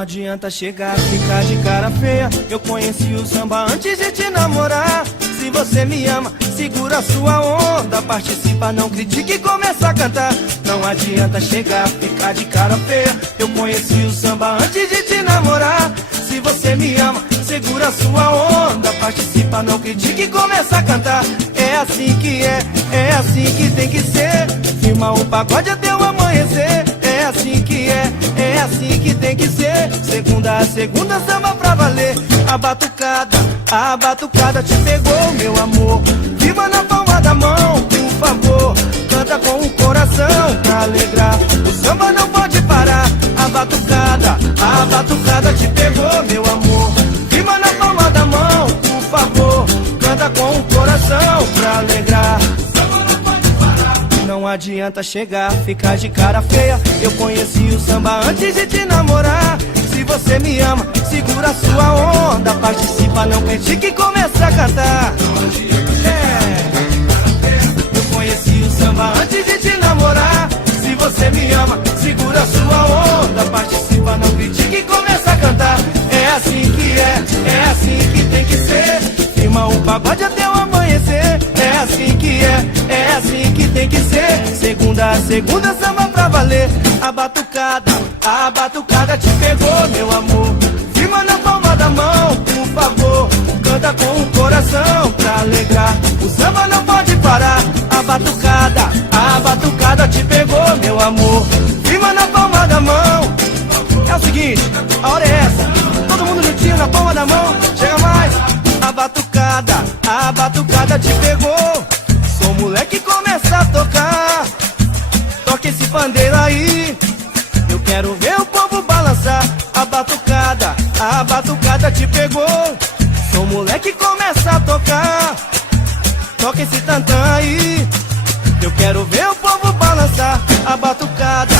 adianta chegar, ficar de cara feia. Eu conheci o samba antes de te namorar. Se você me ama, segura sua onda. Participa, não critique e começa a cantar. Não adianta chegar, ficar de cara feia. Eu conheci o samba antes de te namorar. Se você me ama, segura sua onda. Participa, não critique e começa a cantar. É assim que é assim que tem que ser. Firma o pagode até o amanhecer. É assim que é assim que tem que ser. Segunda a segunda, samba pra valer. A batucada te pegou, meu amor. Viva na palma da mão, por favor. Canta com o coração pra alegrar. O samba não pode parar. A batucada te pegou, meu amor. Viva na palma da mão, por favor. Canta com o coração pra alegrar. Não adianta chegar, ficar de cara feia. Eu conheci o samba antes de te namorar. Se você me ama, segura sua onda. Participa, não critique e começa a cantar. Eu conheci o samba antes de te namorar. Se você me ama, segura sua onda. Participa, não critique e começa a cantar. É assim que é assim que tem que ser. Firma o pagode até o amanhecer. É assim que é assim que tem que ser. Segunda a segunda, samba pra valer. A batucada te pegou, meu amor. Firma na palma da mão, por favor. Canta com o coração pra alegrar. O samba não pode parar. A batucada te pegou, meu amor. Firma na palma da mão. É o seguinte, a hora é essa. Todo mundo juntinho na palma da mão. Chega mais. A batucada te pegou. Sou moleque e começa a tocar. Toca esse pandeiro aí. Eu quero ver o povo balançar. A batucada te pegou. Sou moleque e começa a tocar. Toca esse tantã aí. Eu quero ver o povo balançar. A batucada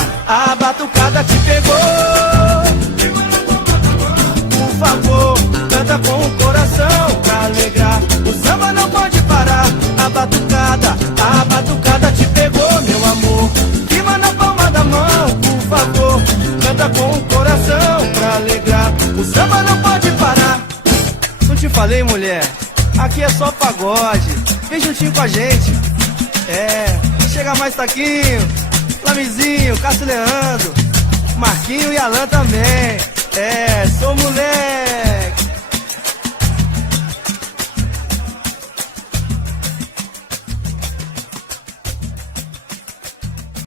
te pegou. Por favor, canta com o coração pra alegrar. O samba não pode parar. A batucada te pegou, meu amor. Firma na palma da mão, por favor. Canta com o coração pra alegrar. O samba não pode parar. Não te falei, mulher? Aqui é só pagode. Vem juntinho com a gente. Chega mais Taquinho, Lamizinho, Cássio Leandro, Marquinho e Alan também. Sou mulher.